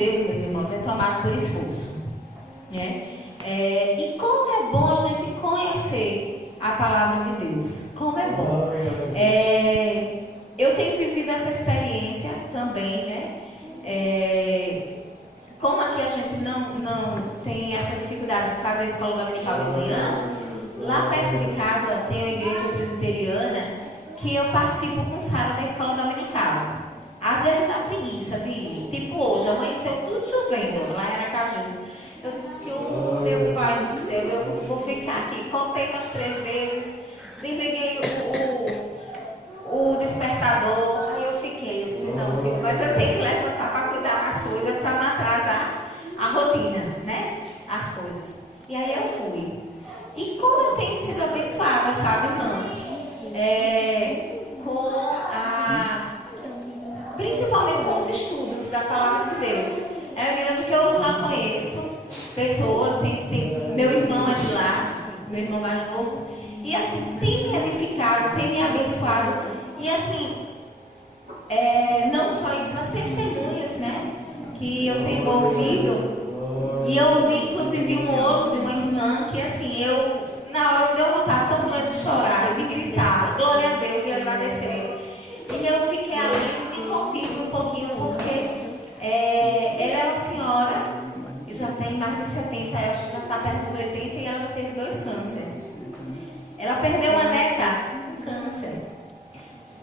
Deus, meus irmãos, é tomado por esforço, né? E como é bom a gente conhecer a palavra de Deus. Como é bom. Eu tenho vivido essa experiência também, né? Como aqui a gente não tem essa dificuldade de fazer a escola dominical de manhã, lá perto de casa tem uma igreja presbiteriana que eu participo com Sara da escola dominical. Às vezes dá preguiça de ir. Tipo hoje, amanheceu tudo chovendo lá em Aracaju. Eu disse, oh, meu pai do céu, eu vou ficar aqui. Contei umas 3 vezes, desliguei o despertador, aí eu fiquei. Eu disse, não, sim, mas eu tenho que levantar para cuidar das coisas, para não atrasar a rotina, né? As coisas. E aí eu fui. E como eu tenho sido abençoada, sabe, irmãos? Principalmente com os estudos da palavra de Deus. É uma igreja que eu já conheço pessoas, meu irmão é de lá, meu irmão mais novo, e assim, tem me edificado, tem me abençoado, e assim, não só isso, mas testemunhos, né, que eu tenho ouvido, e eu ouvi inclusive um hoje de uma irmã, que assim, na hora de eu voltar tão vontade de chorar, de gritar, glória a Deus, e agradecer, e eu fiquei ali, me contive um pouquinho, porque ela é uma senhora, já tem mais de 70, acho que já está perto dos 80, e ela já teve 2 cânceres. Ela perdeu uma neta com câncer.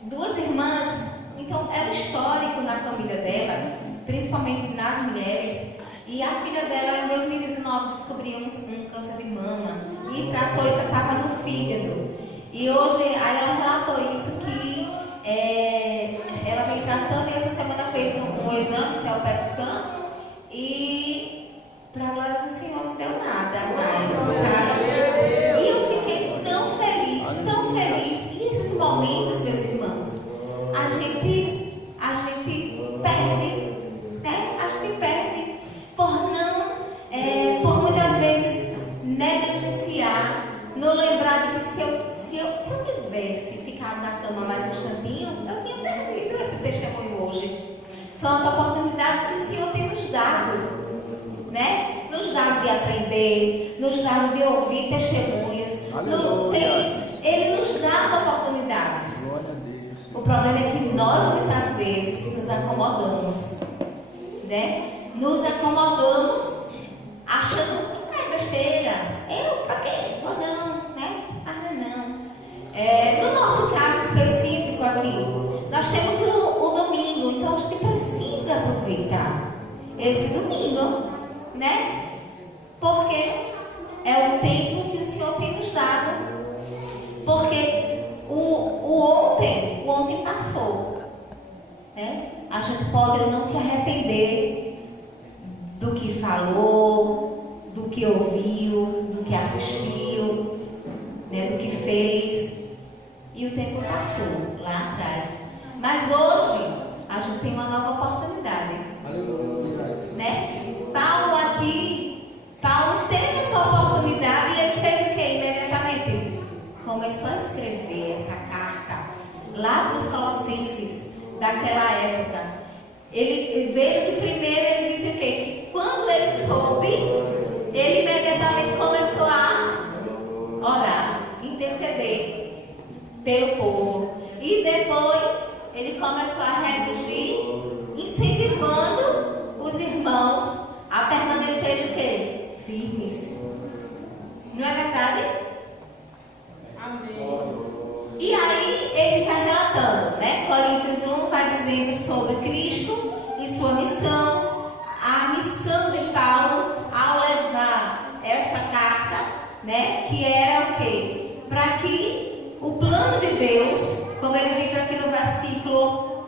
2 irmãs, então é um histórico na família dela, principalmente nas mulheres. E a filha dela, em 2019, descobriu um câncer de mama e tratou e já estava no fígado. E hoje, aí ela relatou isso, que ela vem tratando, e essa semana fez um exame, que é o PET scan, e para a glória do Senhor não deu nada mais, sabe? E eu fiquei tão feliz, tão feliz. E esses momentos, meus irmãos, a gente perde, né? A gente perde por muitas vezes negligenciar, não lembrar de que se eu tivesse ficado na cama mais um instantinho, eu tinha perdido esse testemunho hoje. São as oportunidades que o Senhor tem nos dado, né? Nos dado de aprender, nos dado de ouvir testemunhos. Ele nos dá as oportunidades. O problema é que nós, muitas vezes, nos acomodamos, né? Nos acomodamos achando que é besteira. Pra quê? Ou não, né? Não. No nosso caso específico aqui, nós temos o domingo, então a gente precisa aproveitar esse domingo, né? Porque é o tempo que o Senhor tem nos dado. Porque o ontem passou, né? A gente pode não se arrepender do que falou, do que ouviu, do que assistiu, né? Do que fez. E o tempo passou lá atrás. Mas hoje a gente tem uma nova oportunidade. Né? Paulo teve essa oportunidade e ele fez o que imediatamente? Começou a escrever essa carta lá para os colossenses daquela época. Veja que primeiro ele disse o quê? Que quando ele soube, ele imediatamente começou a orar, interceder pelo povo. E depois ele começou a redigir, incentivando os irmãos a permanecerem o quê? Firmes. Não é verdade? Amém. E aí ele vai relatando, né? Coríntios 1 vai dizendo sobre Cristo e sua missão, a missão de Paulo ao levar essa carta, né? Que era o quê? Para que o plano de Deus, como ele diz aqui no versículo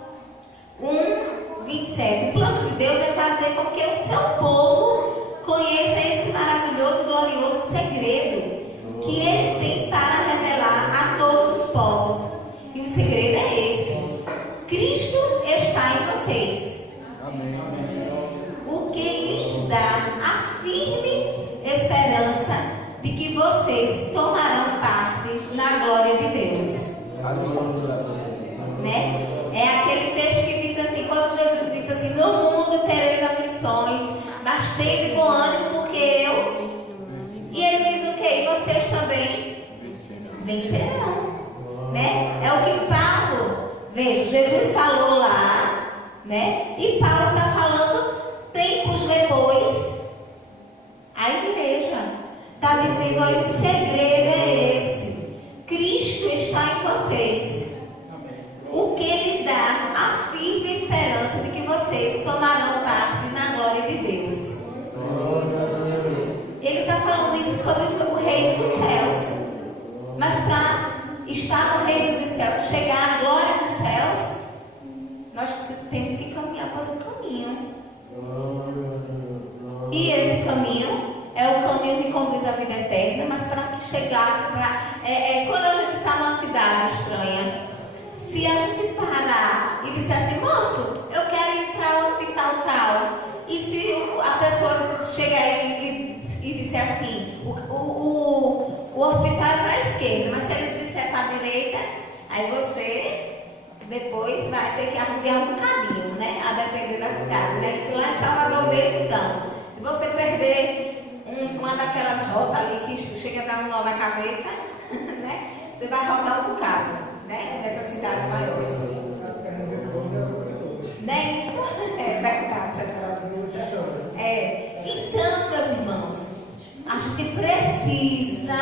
1:27, o plano de Deus é fazer com que o seu povo conheça esse maravilhoso, glorioso segredo que ele tem para revelar a todos os povos. E o segredo é esse: Cristo está em vocês. Amém. O que lhes dá a firme esperança de que vocês tomarão parte na glória de Deus. Né? É aquele texto que diz assim, quando Jesus disse assim: no mundo tereis aflição, aflições, mas tende bom ânimo porque eu. E ele diz o quê? E vocês também vencerão. Né? É o que Paulo, veja, Jesus falou lá, né? E Paulo está falando tempos depois. A igreja está dizendo: olha, o segredo é esse. Cristo está em vocês. O que lhe dá a firme esperança de que vocês tomarão parte na glória de Deus. Ele está falando isso sobre o reino dos céus. Mas para estar no reino dos céus, chegar à glória dos céus, nós temos que caminhar por um caminho. E esse caminho é o caminho que conduz à vida eterna, mas para que chegar, quando a gente está numa cidade estranha, se a gente parar e disser assim: moço, eu quero ir para o hospital tal, e se a pessoa chegar e disser assim: o hospital é para a esquerda, mas se ele disser para a direita, aí você depois vai ter que arrumar um caminho, né? A depender da cidade, né? Se lá em Salvador mesmo, então, se você perder uma daquelas rotas ali que chega a dar um nó na cabeça, né? Você vai rodar um bocado, né? Nessas cidades maiores. Não é isso? É verdade, você falou. Então, meus irmãos, a gente precisa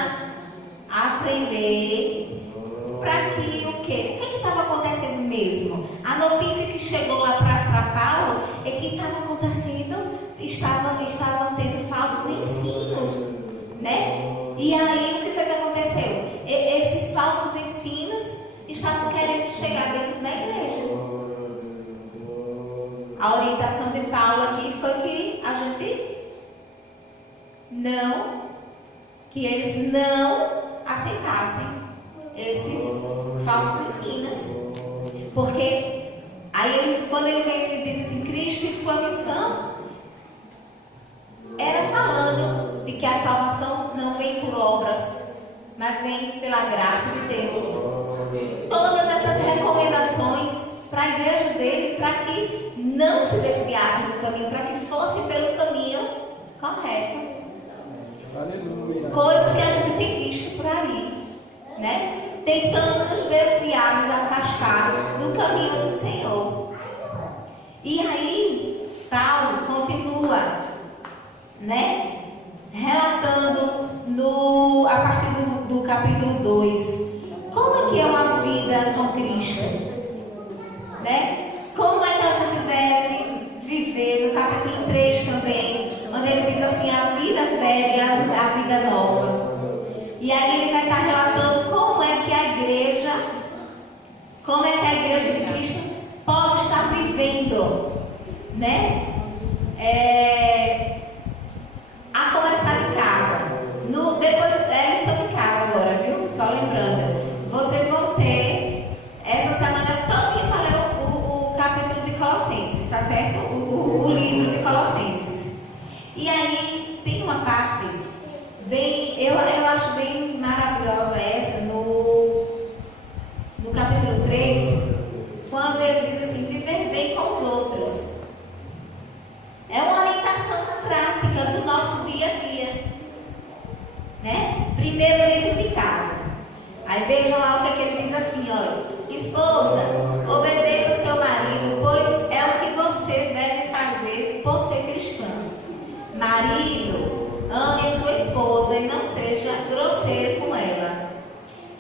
aprender para que o quê? O que estava acontecendo mesmo? A notícia que chegou lá para Paulo é que estava acontecendo, estavam tendo falsos ensinos, né? E aí o que foi que aconteceu? Esses falsos ensinos estavam querendo chegar dentro da igreja. A orientação de Paulo aqui foi que a gente que eles não aceitassem esses falsos ensinos. Porque aí quando ele vem e diz assim: Cristo e sua missão, era falando de que a salvação não vem por obras, mas vem pela graça de Deus. Todas essas recomendações para a igreja dele, para que não se desviassem do caminho, para que fossem pelo caminho correto. Aleluia. Coisas que a gente tem visto por aí, né? Tentando nos desviar, nos afastar do caminho do Senhor. E aí, Paulo continua, né? Relatando a partir do capítulo 2, como é que é uma vida com Cristo, né? Como é que a gente deve viver, no capítulo 3 também, onde ele diz assim: a vida velha e a vida nova. E aí ele vai estar relatando como é que a igreja de Cristo pode estar vivendo, né? A começar em casa. Depois é lição de casa agora, viu? Só lembrando, vocês vão ter essa semana toda para ler o capítulo de Colossenses, tá certo? O livro de Colossenses. E aí tem uma parte bem, eu acho bem maravilhosa essa, no capítulo 3, quando ele diz assim: viver bem com os outros. É uma orientação prática do nosso dia a dia, né? Primeiro dentro de casa. Aí vejam lá o que ele diz assim: olha, esposa, obedeça ao seu marido, pois é o que você deve fazer por ser cristã. Marido, ame sua esposa e não seja grosseiro com ela.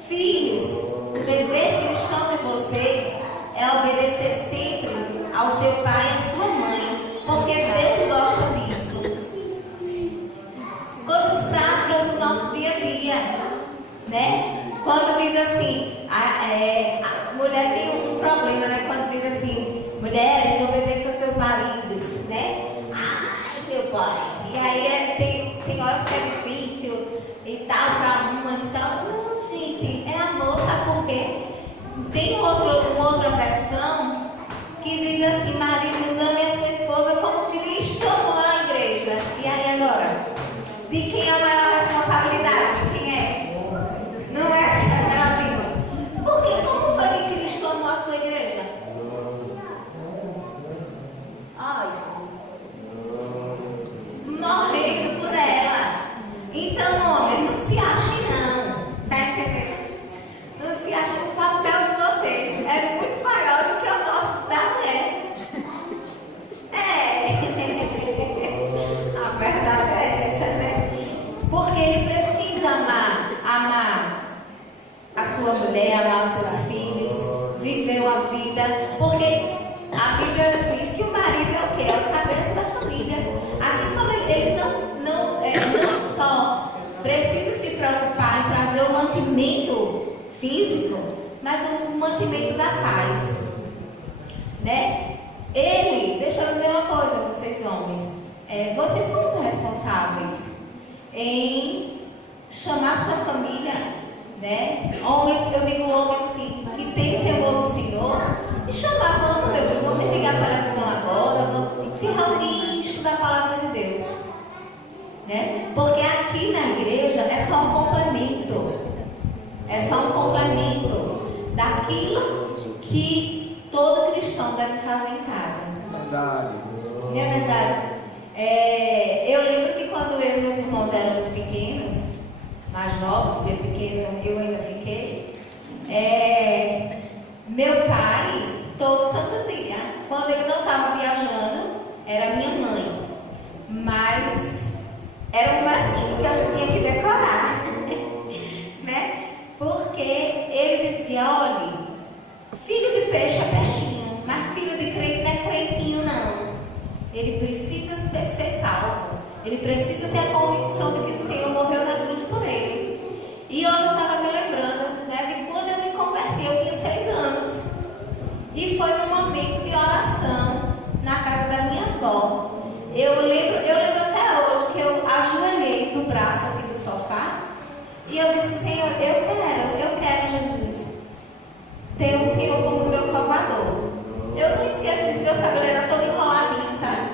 Filhos, o dever cristão de vocês é obedecer sempre ao seu pai e à sua mãe, porque Deus gosta disso. Coisas práticas do nosso dia a dia, né? Quando diz assim, a mulher tem um problema, né? Quando diz assim: mulheres, obedeçam aos seus maridos, né? Ai, meu pai. E aí tem horas que é difícil e tal, para umas e tal. Não, gente, é amor, sabe por quê? Tem uma outra versão que diz assim: maridos, ame a sua esposa como Cristo amou a igreja. E aí agora? De quem é a maior responsabilidade? De quem é? Não é ela viva. Porque como foi que Cristo amou a sua igreja? Olha, da paz, né? Ele, deixa eu dizer uma coisa a vocês homens, vocês são os responsáveis em chamar sua família, né? Homens, eu digo homens assim, que tem o temor do Senhor, e chamar, vamos meu filho, vamos ligar a televisão agora, vamos se reunir e estudar a palavra de Deus, né? Porque aqui na igreja é só um complemento, daquilo que todo cristão deve fazer em casa. Verdade. Não é verdade? Eu lembro que quando eu e meus irmãos éramos pequenos, mais novos, bem pequenos, eu ainda fiquei, meu pai, todo santo dia, quando ele não estava viajando, era minha mãe, mas era um versinho que a gente tinha que decorar, né? Porque ele dizia, olha, filho de peixe é peixinho, mas filho de crente não é crentinho não. Ele precisa ser salvo. Ele precisa ter a convicção de que o Senhor morreu na cruz por ele. E hoje eu estava me lembrando, né, de quando eu me converti, eu tinha 6 anos. E foi num momento de oração na casa da minha avó. Eu lembro até hoje que eu ajoelhei no braço assim do sofá e eu disse, Senhor, eu quero Jesus. Ter o Senhor como meu Salvador. Eu não esqueço disso, meus cabelos eram todos enroladinhos, sabe?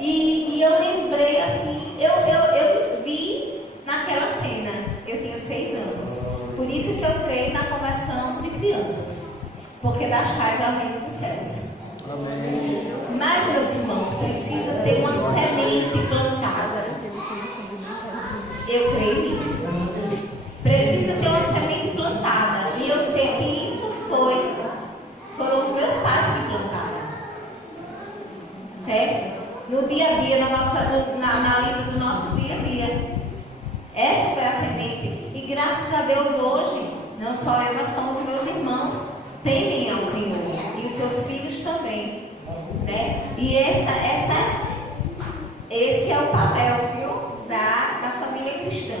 E eu lembrei assim, eu me vi naquela cena. Eu tinha 6 anos. Por isso que eu creio na conversão de crianças. Porque das tais ao reino dos céus. Amém. Mas, meus irmãos, precisa ter uma semente plantada. Eu creio nisso. Precisa ter uma semente plantada. E eu sei que isso foram os meus pais que plantaram. Certo? No dia a dia, na lida do nosso dia a dia. Essa foi a semente. E graças a Deus hoje, não só eu, mas como os meus irmãos temem ao Senhor. E os seus filhos também. Né? E esse é o papel, viu? Da família cristã.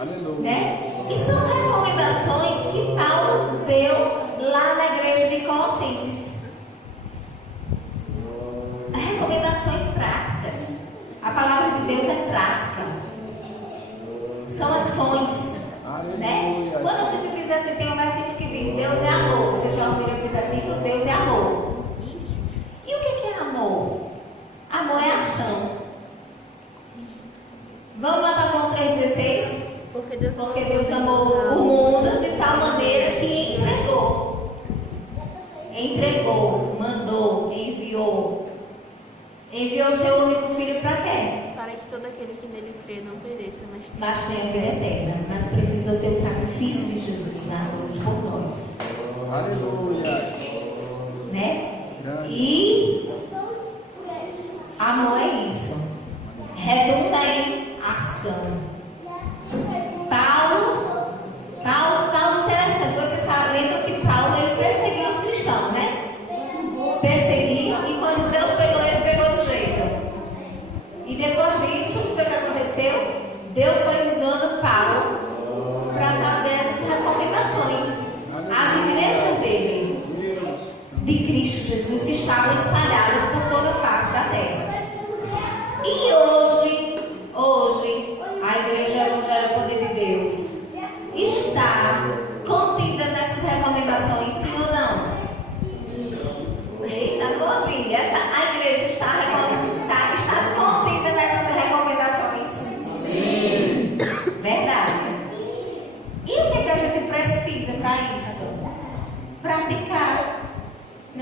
Aleluia. Né? E são recomendações que Paulo deu lá na igreja de Colossenses. Recomendações práticas. A palavra de Deus é prática. São ações. Né? Quando a gente diz assim, tem um versículo que diz Deus é amor. Vocês já ouviram esse versículo? Deus é amor. E o que é amor? Amor é ação. Vamos lá para João 3,16? Porque Deus amou o mundo de tal maneira que entregou, mandou, enviou seu único filho para quê? Para que todo aquele que nele crê não pereça, mas tenha vida eterna. Mas precisa ter o sacrifício de Jesus na cruz por nós. Aleluia. Né? E amor é isso. Redunda em ação. Paulo interessante. Você sabe, lembra que Paulo ele perseguiu os cristãos, né? Perseguiu e quando Deus pegou ele, pegou do jeito. E depois disso, o que foi que aconteceu? Deus foi usando Paulo para fazer essas recomendações às igrejas dele, de Cristo Jesus, que estavam espalhadas